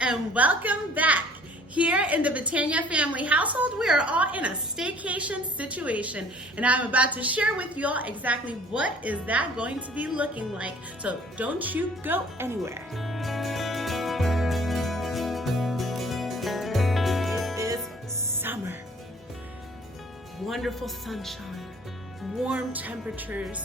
and welcome back. Here in the Britannia family household, we are all in a staycation situation, and I'm about to share with you all exactly what is that going to be looking like. So don't you go anywhere. It is summer. Wonderful sunshine, warm temperatures,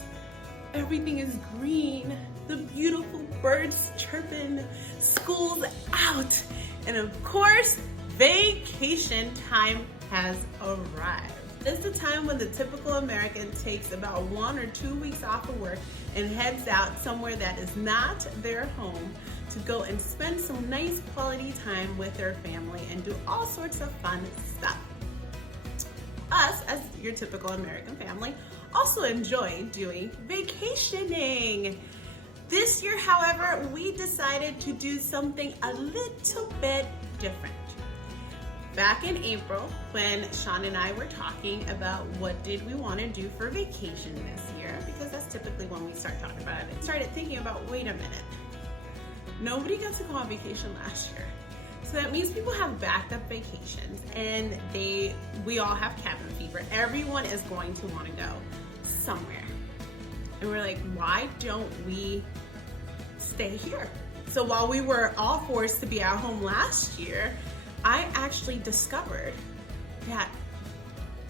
everything is green, the beautiful birds chirping, school's out, and of course, vacation time has arrived. It's the time when the typical American takes about 1 or 2 weeks off of work and heads out somewhere that is not their home to go and spend some nice quality time with their family and do all sorts of fun stuff. Us, as your typical American family, also enjoy doing vacationing. This year, however, we decided to do something a little bit different. Back in April, when Sean and I were talking about what did we want to do for vacation this year, because that's typically when we start talking about it, I started thinking about, wait a minute, nobody got to go on vacation last year. So that means people have backed up vacations and we all have cabin fever. Everyone is going to want to go somewhere. And we're like, why don't we stay here? So while we were all forced to be at home last year, I actually discovered that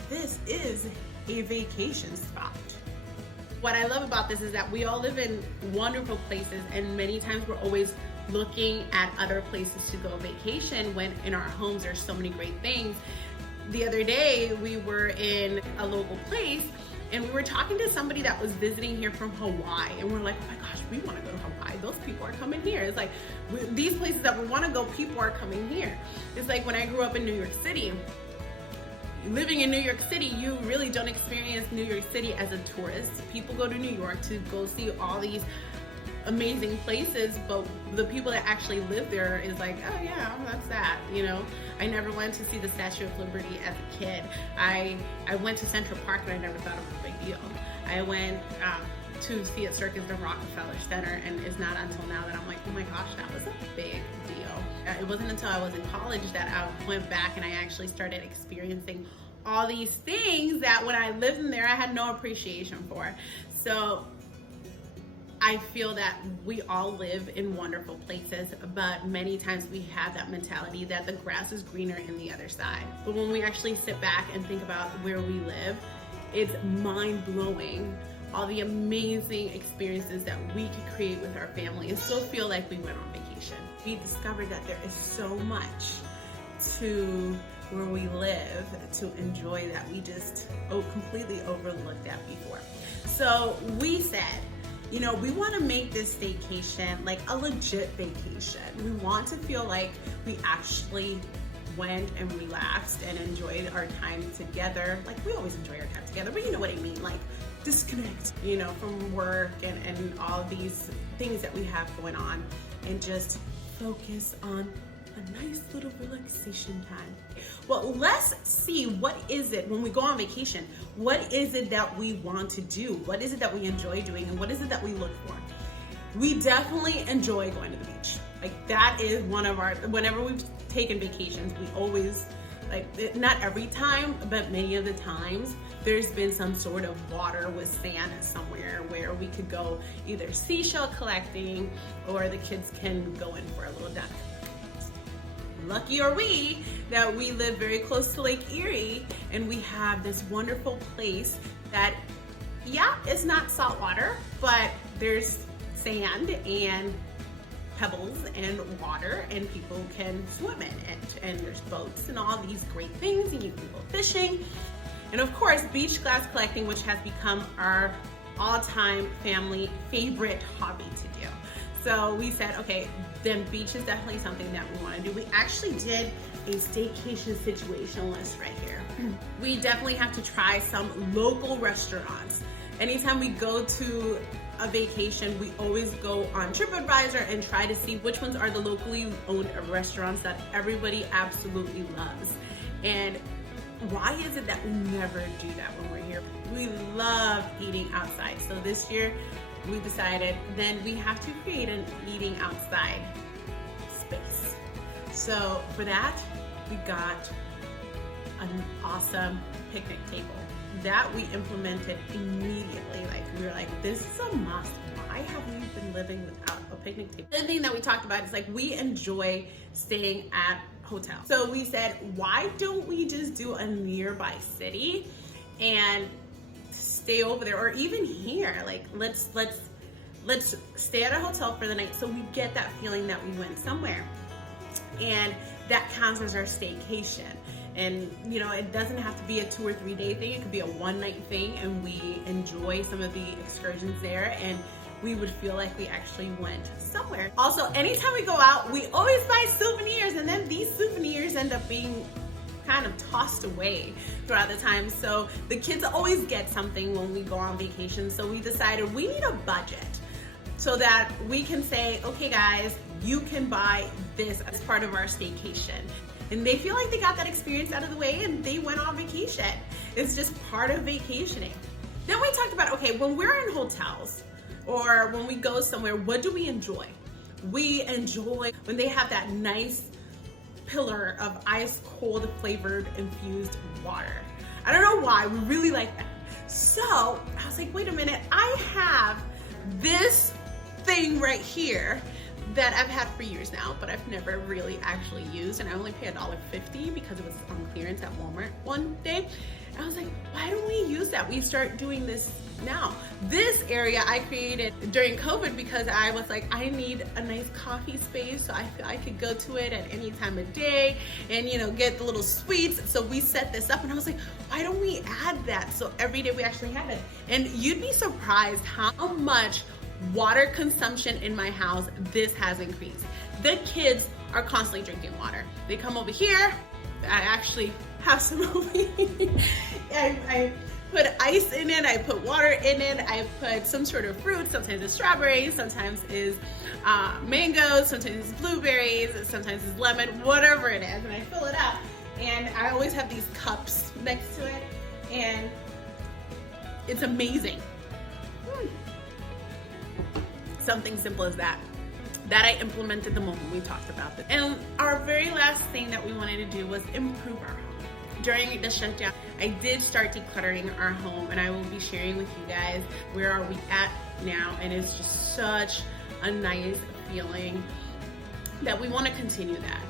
this is a vacation spot. What I love about this is that we all live in wonderful places, and many times we're always looking at other places to go vacation when in our homes there's so many great things. The other day we were in a local place and we were talking to somebody that was visiting here from Hawaii, and we're like, oh my gosh, we want to go to Hawaii. Those people are coming here. It's like these places that we want to go, people are coming here. It's like when I grew up in New York City. Living in New York City, you really don't experience New York City as a tourist. People go to New York to go see all these amazing places, but the people that actually live there is like, oh yeah, that's that, you know. I never went to see the Statue of Liberty as a kid. I went to Central Park and I never thought it was a big deal. I went to see a circus at Rockefeller Center, and it's not until now that I'm like, oh my gosh, that was a big deal. It wasn't until I was in college that I went back and I actually started experiencing all these things that when I lived in there, I had no appreciation for. So I feel that we all live in wonderful places, but many times we have that mentality that the grass is greener in the other side. But when we actually sit back and think about where we live, it's mind-blowing all the amazing experiences that we could create with our family and still feel like we went on vacation. We discovered that there is so much to where we live to enjoy that we just completely overlooked that before. So we said, you know, we want to make this staycation like a legit vacation. We want to feel like we actually went and relaxed and enjoyed our time together. Like we always enjoy our time together, but you know what I mean, like disconnect, you know, from work and all these things that we have going on and just focus on a nice little relaxation time. Well, let's see, what is it when we go on vacation? What is it that we want to do? What is it that we enjoy doing? And what is it that we look for? We definitely enjoy going to the beach. Like that is one of our, whenever we've taken vacations, we always, like, not every time, but many of the times, there's been some sort of water with sand somewhere where we could go either seashell collecting or the kids can go in for a little dunk. Lucky are we that we live very close to Lake Erie, and we have this wonderful place that, yeah, it's not salt water, but there's sand and pebbles and water, and people can swim in it, and there's boats and all these great things, and you can go fishing. And of course, beach glass collecting, which has become our all-time family favorite hobby to do. So we said, okay, then beach is definitely something that we want to do. We actually did a staycation situation list right here. We definitely have to try some local restaurants. Anytime we go to a vacation, we always go on TripAdvisor and try to see which ones are the locally owned restaurants that everybody absolutely loves. And why is it that we never do that when we're here? We love eating outside. So this year we decided then we have to create an eating outside space. So for that, we got an awesome picnic table that we implemented immediately. Like we were like, this is a must. Why have we been living without a picnic table? The thing that we talked about is like, we enjoy staying at hotels. So we said, why don't we just do a nearby city and stay over there, or even here? Like let's stay at a hotel for the night so we get that feeling that we went somewhere. And that counts as our staycation. And you know, it doesn't have to be a 2 or 3 day thing. It could be a one night thing, and we enjoy some of the excursions there, and we would feel like we actually went somewhere. Also, anytime we go out, we always buy souvenirs, and then these souvenirs end up being kind of tossed away throughout the time. So the kids always get something when we go on vacation. So we decided we need a budget so that we can say, okay guys, you can buy this as part of our staycation. And they feel like they got that experience out of the way and they went on vacation. It's just part of vacationing. Then we talked about, okay, when we're in hotels or when we go somewhere, what do we enjoy? We enjoy when they have that nice pillar of ice cold flavored infused water. I don't know why, we really like that. So I was like, wait a minute, I have this thing right here that I've had for years now, but I've never really actually used, and I only paid $1.50 because it was on clearance at Walmart one day. And I was like, why don't we use that? We start doing this now. This area I created during COVID because I was like, I need a nice coffee space so I feel I could go to it at any time of day and, you know, get the little sweets. So we set this up and I was like, why don't we add that? So every day we actually have it. And you'd be surprised how much water consumption in my house this has increased. The kids are constantly drinking water. They come over here. I actually have some over here. I put ice in it, I put water in it, I put some sort of fruit, sometimes it's strawberries, sometimes it's mangoes, sometimes it's blueberries, sometimes it's lemon, whatever it is, and I fill it up. And I always have these cups next to it, and it's amazing. Something simple as that I implemented the moment we talked about this. And our very last thing that we wanted to do was improve our home. During the shutdown, I did start decluttering our home, and I will be sharing with you guys where are we at now, and it's just such a nice feeling that we want to continue that.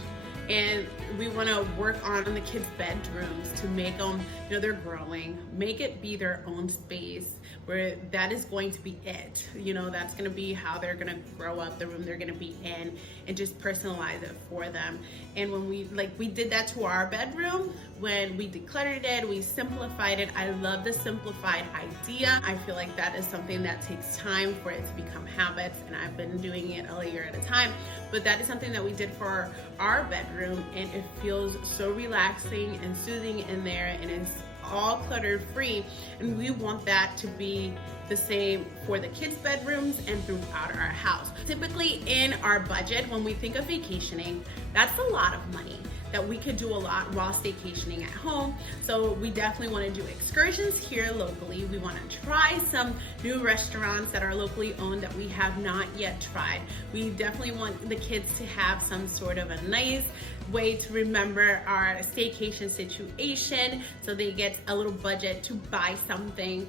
And we want to work on the kids' bedrooms to make them, you know, they're growing, make it be their own space where that is going to be it. You know, that's going to be how they're going to grow up, the room they're going to be in, and just personalize it for them. And when we did that to our bedroom, when we decluttered it, we simplified it. I love the simplified idea. I feel like that is something that takes time for it to become habits, and I've been doing it a layer at a time. But that is something that we did for our bedroom, and it feels so relaxing and soothing in there, and it's all clutter free. And we want that to be the same for the kids' bedrooms and throughout our house. Typically in our budget, when we think of vacationing, that's a lot of money that we could do a lot while staycationing at home. So we definitely want to do excursions here locally. We want to try some new restaurants that are locally owned that we have not yet tried. We definitely want the kids to have some sort of a nice way to remember our staycation situation, so they get a little budget to buy something.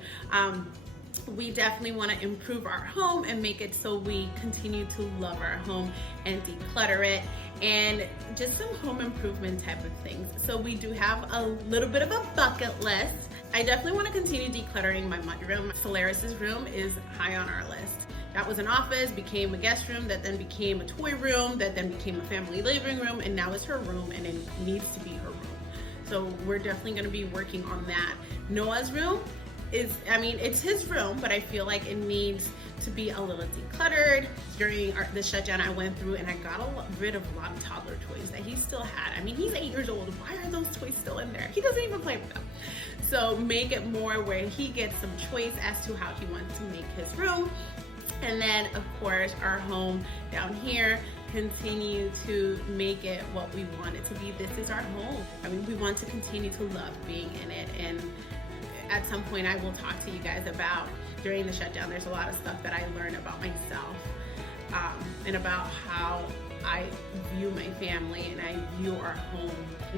We definitely want to improve our home and make it so we continue to love our home and declutter it, and just some home improvement type of things. So we do have a little bit of a bucket list. I definitely want to continue decluttering my mudroom. Solaris's room is high on our list. That was an office, became a guest room, that then became a toy room, that then became a family living room, and now it's her room, and it needs to be her room. So we're definitely going to be working on that. Noah's room is, I mean, it's his room, but I feel like it needs to be a little decluttered. During the shutdown, I went through and I got rid of a lot of toddler toys that he still had. I mean, he's 8 years old. Why are those toys still in there? He doesn't even play with them. So make it more where he gets some choice as to how he wants to make his room. And then, of course, our home down here, continue to make it what we want it to be. This is our home. I mean, we want to continue to love being in it. And at some point, I will talk to you guys about, during the shutdown, there's a lot of stuff that I learned about myself and about how I view my family and I view our home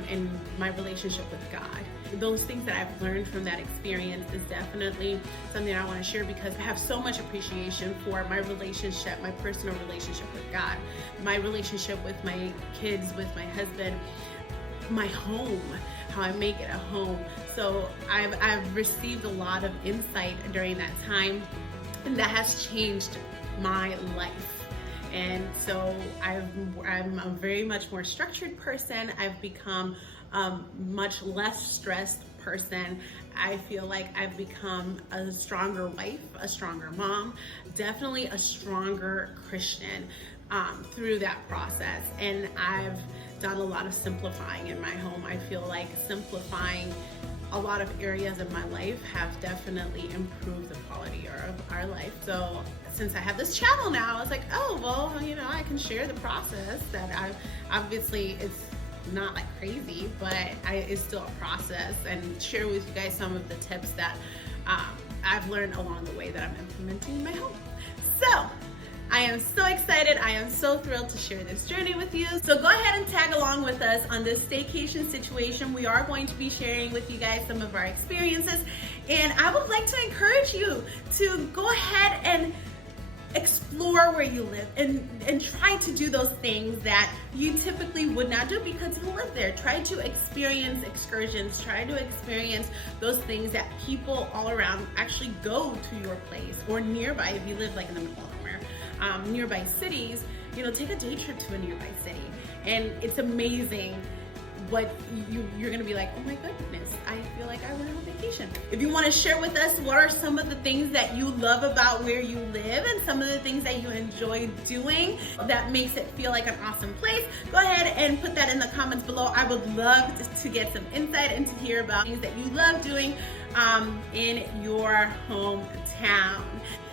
and my relationship with God. Those things that I've learned from that experience is definitely something I want to share, because I have so much appreciation for my relationship, my personal relationship with God, my relationship with my kids, with my husband, my home, how I make it a home. So I've received a lot of insight during that time, and that has changed my life. And so I'm a very much more structured person. I've become much less stressed person. I feel like I've become a stronger wife, a stronger mom, definitely a stronger Christian through that process. And I've done a lot of simplifying in my home. I feel like simplifying a lot of areas of my life have definitely improved the quality of our life. So since I have this channel now, I was like, oh, well, you know, I can share the process that obviously it's not like crazy, but it's still a process, and share with you guys some of the tips that I've learned along the way that I'm implementing in my home. So I am so excited. I am so thrilled to share this journey with you. So go ahead and tag along with us on this staycation situation. We are going to be sharing with you guys some of our experiences, and I would like to encourage you to go ahead and explore where you live and try to do those things that you typically would not do because you live there. Try to experience excursions, try to experience those things that people all around actually go to your place or nearby. If you live like in the middle of nowhere, nearby cities, you know, take a day trip to a nearby city, and it's amazing what you're gonna be like, oh my goodness, I feel like I went on a vacation. If you want to share with us what are some of the things that you love about where you live and some of the things that you enjoy doing that makes it feel like an awesome place, go ahead and put that in the comments below. I would love to get some insight and to hear about things that you love doing in your hometown.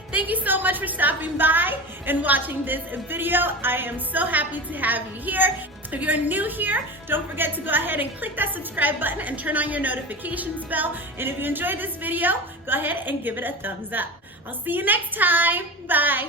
Thank you so much for stopping by and watching this video. I am so happy to have you here. If you're new here, don't forget to go ahead and click that subscribe button and turn on your notifications bell. And if you enjoyed this video, go ahead and give it a thumbs up. I'll see you next time. Bye.